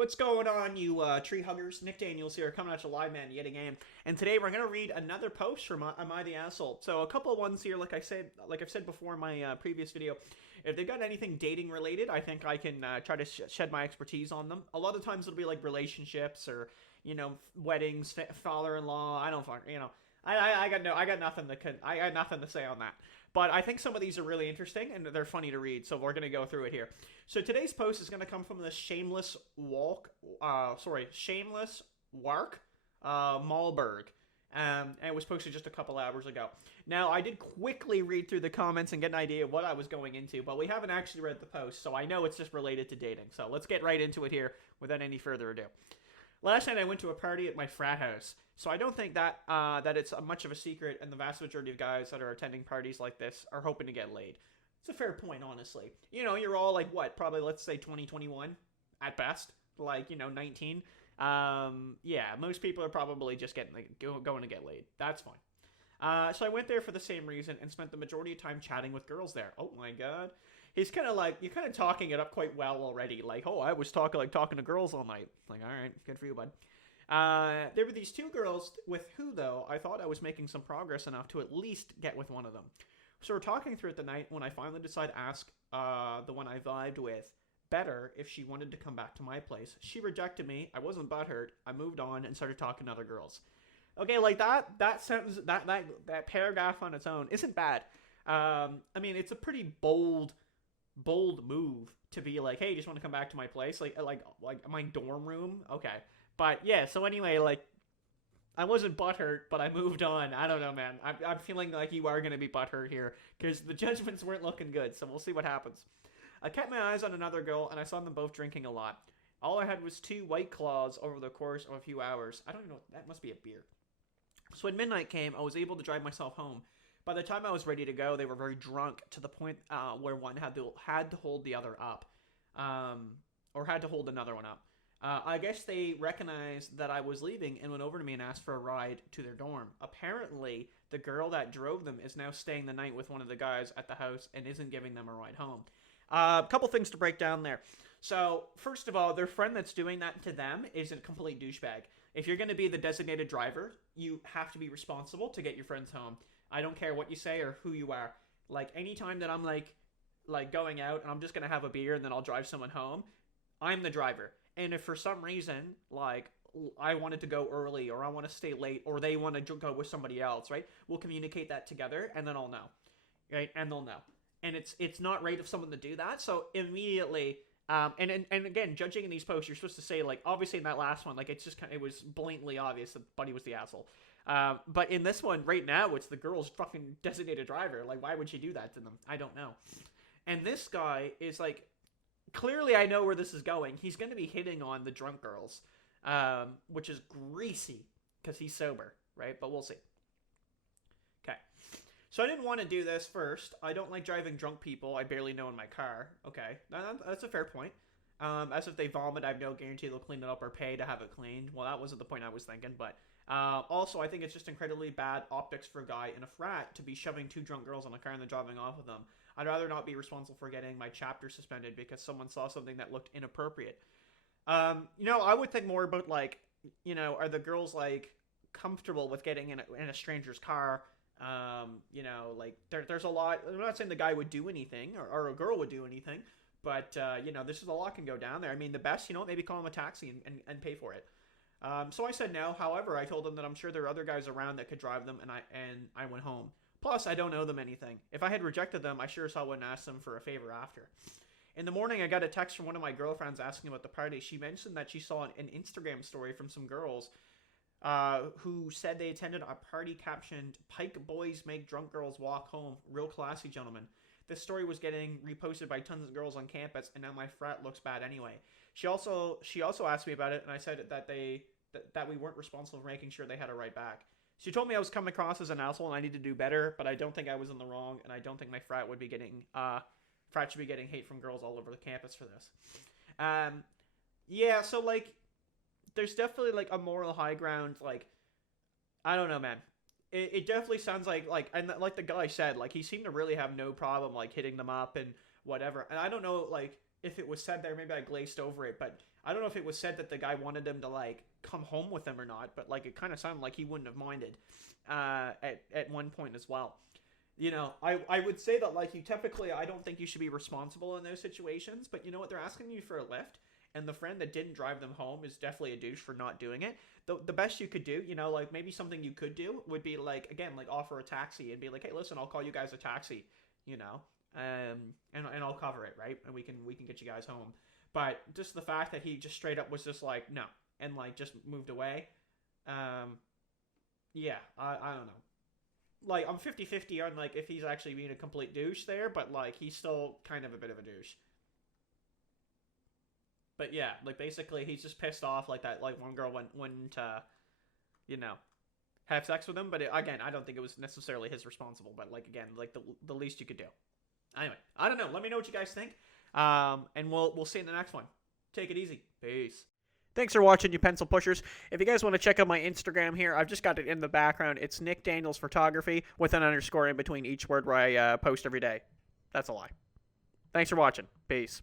What's going on, you tree huggers? Nick Daniels here, coming at you live, man, yet again. And today we're gonna read another post from Am I the Asshole? So a couple of ones here, like I've said before in my previous video. If they've got anything dating related, I think I can try to shed my expertise on them. A lot of times it'll be like relationships or weddings, father-in-law. I don't fuck, I got nothing to say on that. But I think some of these are really interesting and they're funny to read, so we're gonna go through it here. So today's post is gonna come from the Shameless Wark, Malberg. And it was posted just a couple hours ago. Now, I did quickly read through the comments and get an idea of what I was going into, but we haven't actually read the post, so I know it's just related to dating. So let's get right into it here without any further ado. Last night I went to a party at my frat house, so I don't think that it's much of a secret, and the vast majority of guys that are attending parties like this are hoping to get laid. It's a fair point, honestly. You're all like, what, probably, let's say 20, 21 at best, like, 19. Yeah, most people are probably just going to get laid. That's fine. So I went there for the same reason and spent the majority of time chatting with girls there. Oh my god. He's kind of like, you're kind of talking it up quite well already. Like, oh, I was talking to girls all night. Like, all right, good for you, bud. There were these two girls with who, though, I thought I was making some progress enough to at least get with one of them. So we're talking through it the night when I finally decided to ask the one I vibed with better if she wanted to come back to my place. She rejected me. I wasn't butthurt. I moved on and started talking to other girls. Okay, like that sentence, that paragraph on its own isn't bad. I mean, it's a pretty bold move to be like, hey, just want to come back to my place, like my dorm room. Okay, but yeah. So anyway, like, I wasn't butthurt, but I moved on. I don't know, man. I'm feeling like you are gonna be butthurt here because the judgments weren't looking good. So we'll see what happens. I kept my eyes on another girl, and I saw them both drinking a lot. All I had was 2 White Claws over the course of a few hours. I don't even know. That must be a beer. So when midnight came, I was able to drive myself home. By the time I was ready to go, they were very drunk to the point where one had to hold the other up, or had to hold another one up. I guess they recognized that I was leaving and went over to me and asked for a ride to their dorm. Apparently, the girl that drove them is now staying the night with one of the guys at the house and isn't giving them a ride home. A couple things to break down there. So, first of all, their friend that's doing that to them is a complete douchebag. If you're going to be the designated driver, you have to be responsible to get your friends home. I don't care what you say or who you are. Like, anytime that I'm, like going out and I'm just going to have a beer and then I'll drive someone home, I'm the driver. And if for some reason, like, I wanted to go early or I want to stay late or they want to go with somebody else, right? We'll communicate that together and then I'll know, right? And they'll know. And it's not right of someone to do that. So immediately, and again, judging in these posts, you're supposed to say, like, obviously in that last one, like, it's just it was blatantly obvious that Buddy was the asshole. But in this one, right now, it's the girl's fucking designated driver. Like, why would she do that to them? I don't know. And this guy is like, clearly I know where this is going. He's going to be hitting on the drunk girls, which is greasy because he's sober, right? But we'll see. Okay. So I didn't want to do this first. I don't like driving drunk people I barely know in my car. Okay, that's a fair point. As if they vomit, I have no guarantee they'll clean it up or pay to have it cleaned. Well, that wasn't the point I was thinking, but also I think it's just incredibly bad optics for a guy in a frat to be shoving 2 drunk girls in a car and then driving off with them. I'd rather not be responsible for getting my chapter suspended because someone saw something that looked inappropriate. I would think more about, like, are the girls, like, comfortable with getting in a stranger's car? Like, there's a lot. I'm not saying the guy would do anything or a girl would do anything, but this is a lot can go down there. I mean, the best, maybe call him a taxi and pay for it. So I said no. However, I told them that I'm sure there are other guys around that could drive them, and I went home. Plus, I don't owe them anything. If I had rejected them, I sure as hell wouldn't ask them for a favor after. In the morning, I got a text from one of my girlfriends asking about the party. She mentioned that she saw an Instagram story from some girls who said they attended a party captioned "Pike Boys Make Drunk Girls Walk Home. Real classy, gentlemen." This story was getting reposted by tons of girls on campus, and now my frat looks bad anyway. She also asked me about it, and I said that we weren't responsible for making sure they had a ride back. She told me I was coming across as an asshole and I need to do better, but I don't think I was in the wrong, and I don't think my frat should be getting hate from girls all over the campus for this. Yeah, so, like, there's definitely, like, a moral high ground. Like, I don't know, man. It definitely sounds like, and like the guy said, like, he seemed to really have no problem, like, hitting them up and whatever. And I don't know, like, if it was said there, maybe I glazed over it, but I don't know if it was said that the guy wanted him to, like, come home with him or not, but, like, it kind of sounded like he wouldn't have minded at one point as well. You know, I would say that, like, I don't think you should be responsible in those situations, but you know what, they're asking you for a lift, and the friend that didn't drive them home is definitely a douche for not doing it. The best you could do, you know, like, maybe something you could do would be, like, again, like, offer a taxi and be like, hey, listen, I'll call you guys a taxi, you know, and I'll cover it, right? And we can get you guys home. But just the fact that he just straight up was just like, no, and, like, just moved away, yeah, I don't know. Like, I'm 50-50 on, like, if he's actually being a complete douche there, but, like, he's still kind of a bit of a douche. But yeah, like, basically he's just pissed off, like, that, like, one girl wouldn't you know, have sex with him. But again, I don't think it was necessarily his responsible, but, like, again, like, the least you could do. Anyway, I don't know, let me know what you guys think, and we'll see you in the next one. Take it easy. Peace. Thanks for watching, you pencil pushers. If you guys want to check out my Instagram here, I've just got it in the background. It's Nick Daniels Photography with an underscore in between each word where I post every day. That's a lie. Thanks for watching. Peace.